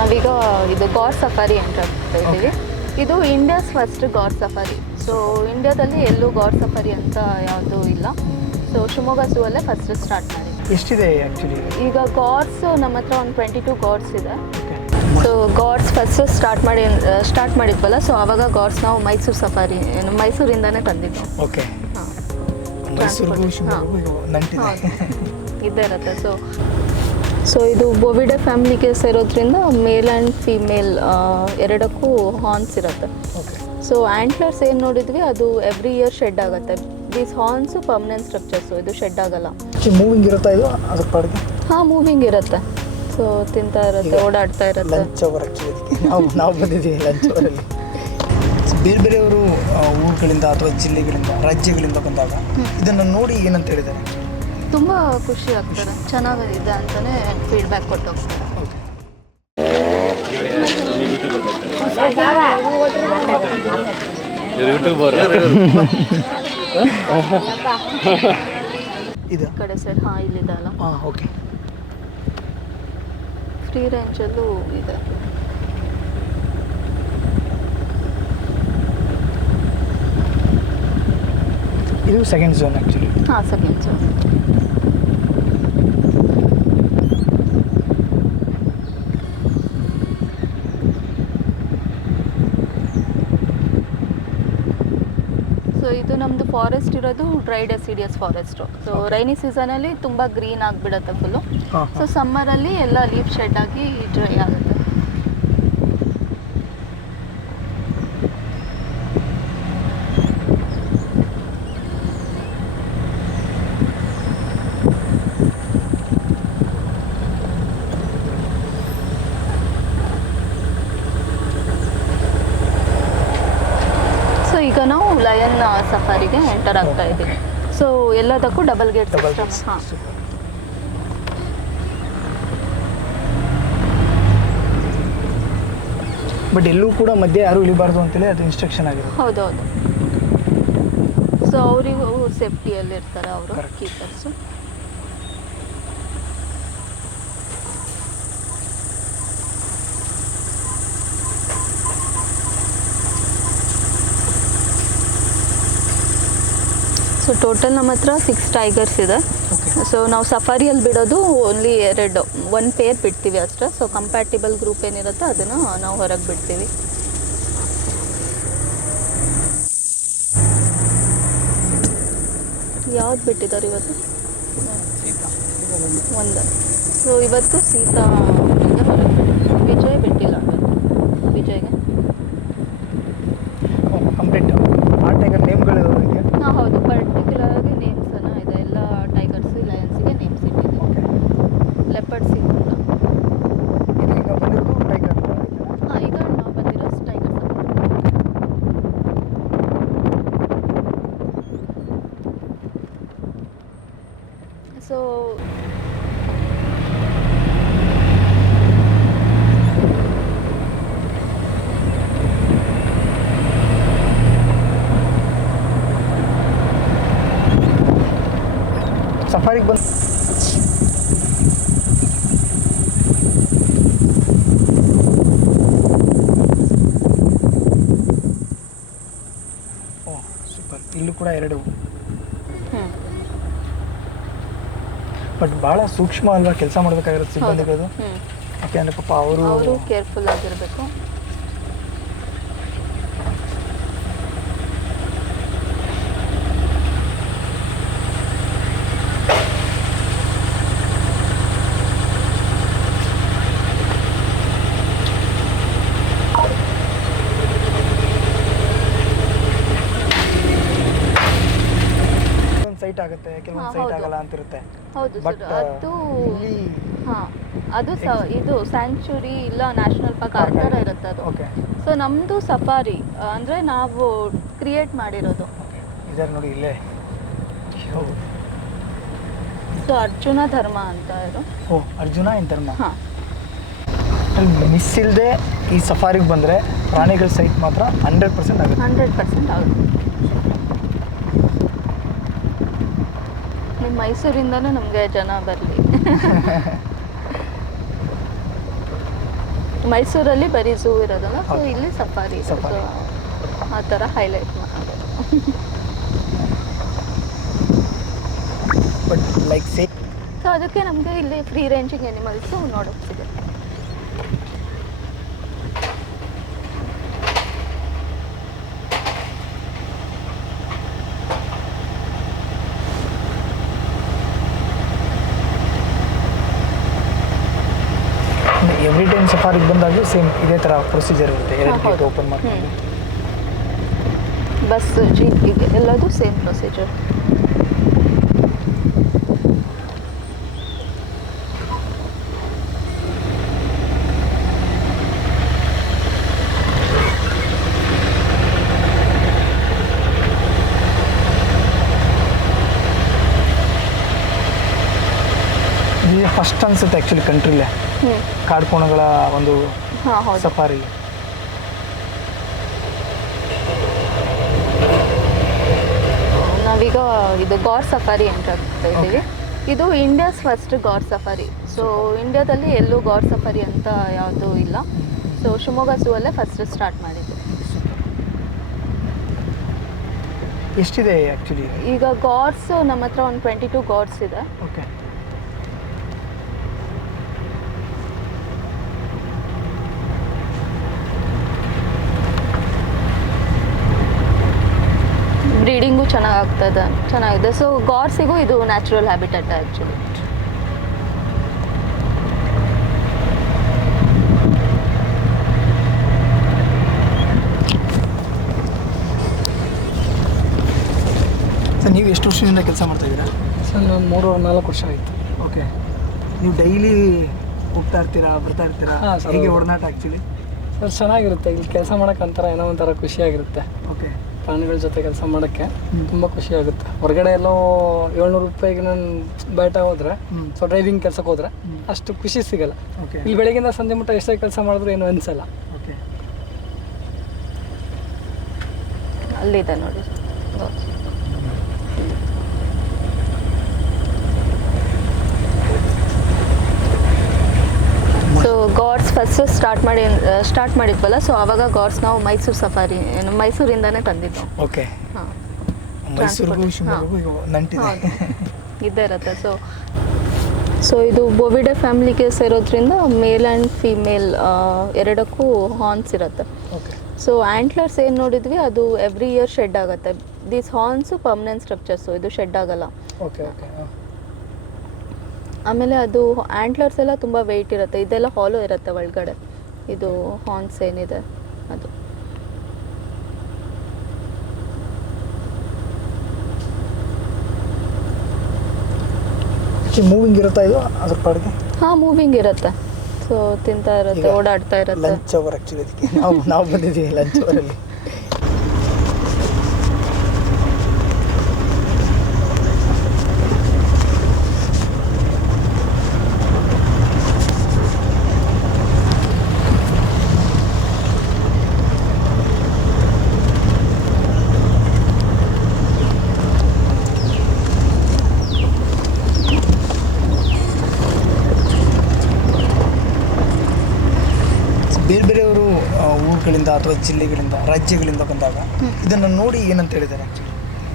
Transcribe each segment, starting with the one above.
ನಾವೀಗ ಇದು god safari ಅಂತ ಹೇಳ್ತೀವಿ ಇದ್ದೀವಿ. ಇದು India's first gaur safari. So ಇಂಡಿಯಾದಲ್ಲಿ ಎಲ್ಲೂ ಗಾಡ್ ಸಫಾರಿ ಅಂತ ಯಾವುದೂ ಇಲ್ಲ. ಸೊ ಶಿವಮೊಗ್ಗ ಝೂ ಅಲ್ಲೇ ಫಸ್ಟ್ ಸ್ಟಾರ್ಟ್ ಮಾಡಿ ಎಷ್ಟಿದೆ ಆ್ಯಕ್ಚುಲಿ ಈಗ ಗಾಡ್ಸ್ ನಮ್ಮ ಹತ್ರ ಒಂದು ಟ್ವೆಂಟಿ ಟು ಗಾಡ್ಸ್ ಇದೆ ಸೊ ಗಾಡ್ಸ್ ಫಸ್ಟ್ ಸ್ಟಾರ್ಟ್ ಮಾಡಿ ಸ್ಟಾರ್ಟ್ ಮಾಡಿದ್ವಲ್ಲ ಸೊ ಆವಾಗ ಗಾಡ್ಸ್ ನಾವು ಮೈಸೂರು ಸಫಾರಿ ಮೈಸೂರಿಂದಾನೇ ತಂದಿದ್ದು. ಓಕೆ ಇದ್ದೇ ಇರುತ್ತೆ. ಸೊ ಸೊ ಇದು ಬೊವಿಡೆ ಫ್ಯಾಮ್ಲಿಗೆ ಸೇರೋದ್ರಿಂದ ಮೇಲ್ ಆ್ಯಂಡ್ ಫೀಮೇಲ್ ಎರಡಕ್ಕೂ ಹಾರ್ನ್ಸ್ ಇರುತ್ತೆ. ಸೊ ಆ್ಯಂಟ್ಲರ್ಸ್ ಏನು ನೋಡಿದ್ವಿ? ಅದು ಎವ್ರಿ ಇಯರ್ ಶೆಡ್ ಆಗುತ್ತೆ. ದೀಸ್ ಹಾರ್ನ್ಸು ಪರ್ಮನೆಂಟ್ ಸ್ಟ್ರಕ್ಚರ್ಸು ಇದು ಶೆಡ್ ಆಗಲ್ಲ. ಮೂವಿಂಗ್ ಇರುತ್ತಾ ಇದು? ಅದ್ರ ಪಾಡಿಗೆ ಹಾಂ ಮೂವಿಂಗ್ ಇರುತ್ತೆ. ಸೊ ತಿಂತಾ ಇರುತ್ತೆ ಓಡಾಡ್ತಾ ಇರುತ್ತೆ. ಲಂಚ್ ಅವರ್ ನಾವು ನಾವು ಬಂದಿದ್ದೀವಿ ಲಂಚ್ ಅವರಲ್ಲಿ ಬೇರೆ ಬೇರೆಯವರು ಊರುಗಳಿಂದ ಅಥವಾ ಜಿಲ್ಲೆಗಳಿಂದ ರಾಜ್ಯಗಳಿಂದ ಬಂದಾಗ ಇದನ್ನು ನೋಡಿ ಏನಂತ ಹೇಳಿದ್ದಾರೆ? ತುಂಬ ಖುಷಿ ಆಗ್ತಾರೆ ಚೆನ್ನಾಗಿದೆ ಅಂತಲೇ ಫೀಡ್ಬ್ಯಾಕ್ ಕೊಟ್ಟು ಹೋಗ್ತಾರೆ. ಇದು? ಕಡೆ ಸೈಡ್ ಹಾಂ ಇಲ್ಲಿದೆ ಅಲ್ಲ. ಹಾಂ ಓಕೆ ಫ್ರೀ ರೇಂಜಲ್ಲೂ ಇದೆ. ಇದು ಸೆಕೆಂಡ್ ಝೋನ್ ಆ್ಯಕ್ಚುಲಿ ಹಾಂ ಸೆಕೆಂಡ್ ಝೋನ್ ಸೊ ಇದು ನಮ್ಮದು ಫಾರೆಸ್ಟ್ ಇರೋದು dry deciduous forest so rainy ಸೀಸನಲ್ಲಿ ತುಂಬ ಗ್ರೀನ್ ಆಗಿಬಿಡುತ್ತೆ ಫುಲ್ಲು ಸೊ ಸಮ್ಮರಲ್ಲಿ ಎಲ್ಲ ಲೀಫ್ ಶೆಡ್ ಆಗಿ ಡ್ರೈ ಆಗುತ್ತೆ ಸೊ ಈಗ ನಾವು ಲಯನ್ ಸಫಾರಿಗೆ ಎಂಟರ್ ಆಗ್ತಾ ಇದ್ದೀವಿ ಸೊ ಎಲ್ಲದಕ್ಕೂ ಡಬಲ್ ಗೇಟ್ ಸಿಸ್ಟಮ್ ಹಾಂ. ಬಟ್ ಎಲ್ಲೂ ಕೂಡ ಮಧ್ಯೆ ಯಾರು ಇಳಿಬಾರ್ದು ಅಂತೇಳಿ ಅದು ಇನ್ಸ್ಟ್ರಕ್ಷನ್ ಆಗಿರೋದು ಹೌದೌದು. ಸೊ ಅವರಿಗೂ ಸೇಫ್ಟಿಯಲ್ಲಿ ಇರ್ತಾರೆ ಅವರು. ಕೀಪರ್ಸು ಸೊ ಟೋಟಲ್ ನಮ್ಮ ಹತ್ರ ಸಿಕ್ಸ್ ಟೈಗರ್ಸ್ ಇದೆ. ಸೊ ನಾವು ಸಫಾರಿಯಲ್ಲಿ ಬಿಡೋದು ಓನ್ಲಿ ಎರಡು ಒನ್ ಪೇರ್ ಬಿಡ್ತೀವಿ ಅಷ್ಟೇ. ಸೊ ಕಂಪ್ಯಾಟಿಬಲ್ ಗ್ರೂಪ್ ಏನಿರುತ್ತೆ ಅದನ್ನು ನಾವು ಹೊರಗೆ ಬಿಡ್ತೀವಿ. ಯಾವ್ದು ಬಿಟ್ಟಿದ್ದಾರೆ ಇವತ್ತು? ಒಂದು. ಸೊ ಇವತ್ತು ಸೀತಾ ಅವ್ರಿಗೆ ಹೊರಗೆ ಬಿಟ್ಟಿದ್ದು. ವಿಜಯ್ ಬಿಟ್ಟಿಲ್ಲ ಇವತ್ತು ವಿಜಯ್ಗೆ ಕಂಪ್ಲೀಟ್ ಆ ಟೈಗರ್ ನೇಮ್ಗಳು ಇದೆಯಾ ಹಾಂ ಹೌದು ಪರ್ಟಿಕ್ಯುಲರ್ ಆಗಿ ನೇಮ್ಸ್ ಅನ್ನ ಇದೆ ಎಲ್ಲ ಟೈಗರ್ಸ್ ಲಯನ್ಸಿಗೆ ನೇಮ್ಸ್ ಇಟ್ಟಿದೆ ಓಕೆ ಲೆಪರ್ಡ್ಸ್ ಇಲ್ಲ ಇದು ಈಗ ಬಂದಿರೋದು ಟೈಗರ್ ಹಾಂ ಈಗ ನಾವು ಬಂದಿರೋ ಟೈಗರ್ ಸೊ ಸಫಾರಿಗೆ ಬಂದು ಸೂಪರ್. ಇಲ್ಲೂ ಕೂಡ ಎರಡು. ಬಟ್ ಭಾಳ ಸೂಕ್ಷ್ಮ ಅಲ್ವಾ ಕೆಲಸ ಮಾಡ್ಬೇಕಾಗಿರೋದು ಸಿಬ್ಬಂದಿಗಳದು. ಯಾಕೆ ಅಂದ್ರೆ ಪಾಪ ಅವರು ಕೇರ್ಫುಲ್ ಆಗಿರಬೇಕು ಕೆಲವೊಂದು ಸೈಟ್ ಆಗುತ್ತೆ ಕೆಲವೊಂದು ಸೈಟ್. ಆಗಲ್ಲ ಅಂತಿರುತ್ತೆ. ಹೌದು ಸರ್ ಅದು ಹಾಂ ಅದು ಸ ಇದು ಸ್ಯಾಂಕ್ಚುರಿ ಇಲ್ಲ ನ್ಯಾಷನಲ್ ಪಾರ್ಕ್ ಆ ಥರ ಇರುತ್ತೆ ಅದು. ಓಕೆ ಸೊ ನಮ್ಮದು ಸಫಾರಿ ಅಂದರೆ ನಾವು ಕ್ರಿಯೇಟ್ ಮಾಡಿರೋದು. ಇದಾರೆ ನೋಡಿ ಇಲ್ಲೇ. ಸೊ ಅರ್ಜುನ ಧರ್ಮ ಅಂತ ಇದು. ಓ ಅರ್ಜುನ ಇನ್ ಧರ್ಮ? ಹಾಂ. ಅಲ್ಲಿ ಮಿಸ್ ಇಲ್ಲದೆ ಈ ಸಫಾರಿಗೆ ಬಂದರೆ ಪ್ರಾಣಿಗಳ ಸೈಟ್ ಮಾತ್ರ ಹಂಡ್ರೆಡ್ ಪರ್ಸೆಂಟ್ ಆಗುತ್ತೆ. ಹಂಡ್ರೆಡ್ ಪರ್ಸೆಂಟ್ ಆಗುತ್ತೆ. ನಿಮ್ಮ ಮೈಸೂರಿಂದಲೂ ನಮಗೆ ಜನ ಬರಲಿ. ಮೈಸೂರಲ್ಲಿ ಬರೀ ಝೂ ಇರೋದಲ್ಲ? ಸೊ ಇಲ್ಲಿ ಸಫಾರಿ ಆ ಥರ ಹೈಲೈಟ್ ಮಾಡೋದು. ಬಟ್ ಲೈಕ್ ಸೇ ಅದಕ್ಕೆ ನಮಗೆ ಇಲ್ಲಿ ಫ್ರೀ ರೇಂಜಿಂಗ್ ಎನಿಮಲ್ಸು ನೋಡೋಕೆ ಸಫಾರಿಗೆ ಬಂದಾಗಲೂ ಸೇಮ್ ಇದೇ ಥರ ಪ್ರೊಸೀಜರ್ ಇರುತ್ತೆ. ಎರಡು ಗೇಟ್ ಓಪನ್ ಮಾಡ್ಕೊಂಡು. ಬಸ್ ಜೀಪಿಗೆ ಎಲ್ಲದೂ ಸೇಮ್ ಪ್ರೊಸೀಜರ್ ಇದು ಫಸ್ಟ್ ಅನ್ಸುತ್ತೆ ಆ್ಯಕ್ಚುಲಿ ಕಂಟ್ರಿಲೇ. ಹ್ಞೂ ಕಾಡ್ಕೋಣಗಳ ಒಂದು ಹಾಂ ಹೌದು. ಸಫಾರಿ. ನಾವೀಗ ಇದು ಗಾರ್ ಸಫಾರಿ ಅಂತ ಇದ್ದೀವಿ. ಇದು India's first gaur safari. So ಇಂಡಿಯಾದಲ್ಲಿ ಎಲ್ಲೂ ಗಾಡ್ ಸಫಾರಿ ಅಂತ ಯಾವುದೂ ಇಲ್ಲ. ಸೊ ಶಿವಮೊಗ್ಗ ಝೂ ಅಲ್ಲೇ ಫಸ್ಟ್ ಸ್ಟಾರ್ಟ್ ಮಾಡಿದ್ದು. ಎಷ್ಟಿದೆ ಆ್ಯಕ್ಚುಲಿ ಈಗ ಗಾಡ್ಸ್ ನಮ್ಮ ಹತ್ರ ಒಂದು ಟ್ವೆಂಟಿ ಟು ಗಾಡ್ಸ್ ಇದೆ. ಓಕೆ ಬ್ರೀಡಿಂಗು ಚೆನ್ನಾಗಿ ಇದೆ ಚೆನ್ನಾಗಿದೆ. ಸೊ ಗಾರ್ಸಿಗೂ ಇದು ನ್ಯಾಚುರಲ್ ಹ್ಯಾಬಿಟೆಟ್ ಆ್ಯಕ್ಚುಲಿ ಸರ್ ನೀವು ಎಷ್ಟು ವರ್ಷದಿಂದ ಕೆಲಸ ಮಾಡ್ತಾ ಇದ್ದೀರಾ? ಸರ್ ನಾನು ಮೂರು ನಾಲ್ಕು ವರ್ಷ ಆಯಿತು. ಓಕೆ ನೀವು ಡೈಲಿ ಹೋಗ್ತಾ ಇರ್ತೀರಾ ಬರ್ತಾ ಇರ್ತೀರಾ? ಹಾಂ ಸರ್, ಹೇಗೆ ಒಡನಾಟ ಆ್ಯಕ್ಚುಲಿ ಸರ್ ಚೆನ್ನಾಗಿರುತ್ತೆ. ಇಲ್ಲಿ ಕೆಲಸ ಮಾಡೋಕೆ ಒಂಥರ ಏನೋ ಒಂಥರ ಖುಷಿಯಾಗಿರುತ್ತೆ. ಓಕೆ ಪ್ರಾಣಿಗಳ ಜೊತೆ ಕೆಲಸ ಮಾಡೋಕ್ಕೆ ತುಂಬ ಖುಷಿ ಆಗುತ್ತೆ. ಹೊರಗಡೆ ಎಲ್ಲೋ ಏಳ್ನೂರು ರೂಪಾಯಿಗೆ ನಾನು ಬೇಟ ಹೋದ್ರೆ ಸೊ ಡ್ರೈವಿಂಗ್ ಕೆಲಸಕ್ಕೆ ಹೋದ್ರೆ ಅಷ್ಟು ಖುಷಿ ಸಿಗಲ್ಲ. ಓಕೆ ಇಲ್ಲಿ ಬೆಳಗಿಂದ ಸಂಜೆ ಮುಟ್ಟ ಎಷ್ಟೇ ಕೆಲಸ ಮಾಡಿದ್ರು ಏನು ಅನಿಸಲ್ಲ. ಓಕೆ ಅಲ್ಲಿದೆ ನೋಡಿ ಸೊ ಗಾಡ್ಸ್ ಫಸ್ಟ್ ಸ್ಟಾರ್ಟ್ ಮಾಡಿ ಸ್ಟಾರ್ಟ್ ಮಾಡಿದ್ವಲ್ಲ ಸೊ ಆವಾಗ ಗಾಡ್ಸ್ ನಾವು ಮೈಸೂರು ಸಫಾರಿ ಏನು ಮೈಸೂರಿಂದನೇ ತಂದಿದ್ದು. ಓಕೆ. ಇದ್ದೇ ಇರುತ್ತೆ ಸೊ ಸೊ ಇದು ಬೋವಿಡೆ ಫ್ಯಾಮಿಲಿಗೆ ಸೇರೋದ್ರಿಂದ ಮೇಲ್ ಆ್ಯಂಡ್ ಫೀಮೇಲ್ ಎರಡಕ್ಕೂ ಹಾರ್ನ್ಸ್ ಇರುತ್ತೆ. ಸೊ ಆ್ಯಂಟ್ಲರ್ಸ್ ಏನು ನೋಡಿದ್ವಿ ಅದು ಎವ್ರಿ ಇಯರ್ ಶೆಡ್ ಆಗುತ್ತೆ. ದೀಸ್ ಹಾರ್ನ್ಸು ಪರ್ಮನೆಂಟ್ ಸ್ಟ್ರಕ್ಚರ್ಸು ಇದು ಶೆಡ್ ಆಗಲ್ಲ. Okay okay. ಆಮೇಲೆ ಅದು ಆ್ಯಂಟ್ಲರ್ಸ್ ಎಲ್ಲ ತುಂಬ ವೆಯ್ಟ್ ಇರುತ್ತೆ. ಇದೆಲ್ಲ ಹಾಲೋ ಇರುತ್ತೆ ಒಳಗಡೆ. ಇದು ಹಾರ್ನ್ಸ್ ಏನಿದೆ ಅದು. ಮೂವಿಂಗ್ ಇರುತ್ತಾ ಇದು ಅದ್ರ ಪಾಡಿಗೆ? ಹಾಂ ಮೂವಿಂಗ್ ಇರುತ್ತೆ. ಸೊ ತಿಂತಾ ಇರುತ್ತೆ ಓಡಾಡ್ತಾ ಇರುತ್ತೆ. ಲಂಚ್ ಅವರ್ ಆ್ಯಕ್ಚುಲಿ ಅದಕ್ಕೆ. ನಾವು ನಾವು ಬಂದಿದ್ದೀವಿ ಲಂಚ್ ಅವರಲ್ಲಿ ಬೇರೆ ಬೇರೆಯವರು ಆ, ಊರುಗಳಿಂದ ಅಥವಾ ಜಿಲ್ಲೆಗಳಿಂದ ರಾಜ್ಯಗಳಿಂದ ಬಂದಾಗ ಇದನ್ನು ನೋಡಿ ಏನಂತ ಹೇಳಿದ್ದಾರೆ ಆ್ಯಕ್ಚುಲಿ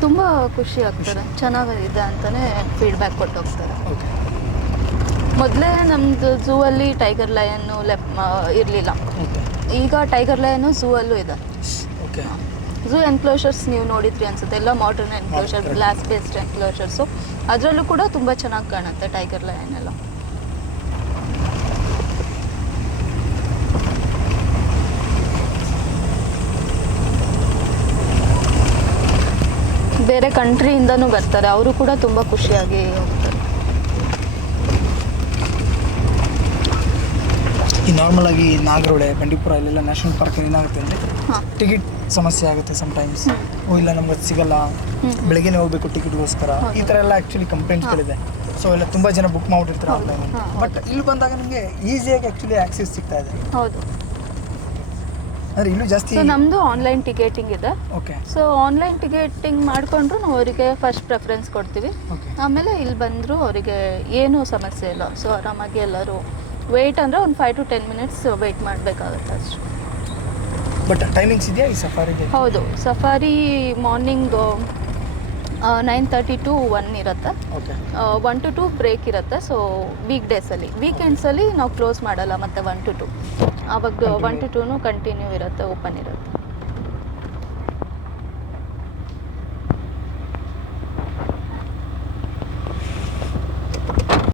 ತುಂಬ ಖುಷಿ ಆಗ್ತಾರೆ ಚೆನ್ನಾಗಿದೆ ಅಂತಲೇ ಫೀಡ್ಬ್ಯಾಕ್ ಕೊಟ್ಟು ಹೋಗ್ತಾರೆ ಓಕೆ ಮೊದಲೇ ನಮ್ಮದು ಝೂ ಅಲ್ಲಿ ಟೈಗರ್ ಲಯನ್ನು ಲೆಪ್ ಇರಲಿಲ್ಲ. ಈಗ ಟೈಗರ್ ಲಯನು ಝೂ ಅಲ್ಲೂ ಇದೆ. ಓಕೆ ಝೂ ಎನ್ಕ್ಲೋಷರ್ಸ್ ನೀವು ನೋಡಿದ್ರಿ ಅನ್ಸುತ್ತೆ. ಎಲ್ಲ modern enclosure. Glass based enclosures ಅದರಲ್ಲೂ ಕೂಡ ತುಂಬ ಚೆನ್ನಾಗಿ ಕಾಣುತ್ತೆ ಟೈಗರ್ ಲಯನ್ ಎಲ್ಲ. ಬೇರೆ ಕಂಟ್ರಿಯಿಂದನೂ ಬರ್ತಾರೆ. ಅವರು ಕೂಡ ತುಂಬ ಖುಷಿಯಾಗಿ ಹೋಗ್ತಾರೆ. ಈ ನಾರ್ಮಲ್ ಆಗಿ ನಾಗರೋಳೆ ಬಂಡೀಪುರ ಇಲ್ಲೆಲ್ಲ ನ್ಯಾಷನಲ್ ಪಾರ್ಕ್ ಏನಾಗುತ್ತೆ ಅಂದರೆ ಟಿಕೆಟ್ ಸಮಸ್ಯೆ ಆಗುತ್ತೆ ಸಮ್ಟೈಮ್ಸ್ ಓ ಇಲ್ಲ ನಮ್ಗೆ ಸಿಗಲ್ಲ. ಬೆಳಿಗ್ಗೆನೇ ಹೋಗ್ಬೇಕು ಟಿಕೆಟ್ಗೋಸ್ಕರ ಈ ಥರ ಎಲ್ಲ ಆ್ಯಕ್ಚುಲಿ ಕಂಪ್ಲೇಂಟ್ಸ್ಗಳಿದೆ ಸೊ ಎಲ್ಲ ತುಂಬ ಜನ ಬುಕ್ ಮಾಡಿರ್ತಾರೆ. ಆನ್ಲೈನ್ ಬಟ್ ಇಲ್ಲಿ ಬಂದಾಗ ನಿಮಗೆ ಈಸಿಯಾಗಿ ಆ್ಯಕ್ಚುಲಿ ಆಕ್ಸೆಸ್ ಸಿಗ್ತಾ ಇದೆ. ಹೌದು. ಅಂದರೆ ಇಲ್ಲೂ ಜಾಸ್ತಿ ಸೊ ನಮ್ಮದು ಆನ್ಲೈನ್ ಟಿಕೆಟಿಂಗ್ ಇದೆ. ಓಕೆ ಸೊ ಆನ್ಲೈನ್ ಟಿಕೆಟಿಂಗ್ ಮಾಡಿಕೊಂಡ್ರು ನಾವು ಅವರಿಗೆ ಫಸ್ಟ್ ಪ್ರೆಫರೆನ್ಸ್ ಕೊಡ್ತೀವಿ. ಓಕೆ ಆಮೇಲೆ ಇಲ್ಲಿ ಬಂದರೂ ಅವರಿಗೆ ಏನೂ ಸಮಸ್ಯೆ ಇಲ್ಲ. ಸೊ ಆರಾಮಾಗಿ ಎಲ್ಲರೂ ವೆಯ್ಟ್ ಅಂದರೆ ಒಂದು five to ten minutes wait ಮಾಡಬೇಕಾಗುತ್ತೆ ಅಷ್ಟು. ಬಟ್ ಟೈಮಿಂಗ್ಸ್ ಇದೆಯಾ ಈ ಸಫಾರಿಗೆ ಹೌದು. Safari morning nine thirty to one ಇರುತ್ತೆ. Okay one to two break ಇರುತ್ತೆ. ಸೊ ವೀಕ್ ಡೇಸಲ್ಲಿ ವೀಕೆಂಡ್ಸಲ್ಲಿ ನಾವು ಕ್ಲೋಸ್ ಮಾಡಲ್ಲ ಮತ್ತೆ ಒನ್ ಟು ಟು ಆವಾಗ ಒನ್ ಟು ಟೂನು ಕಂಟಿನ್ಯೂ ಇರುತ್ತೆ ಓಪನ್ ಇರುತ್ತೆ.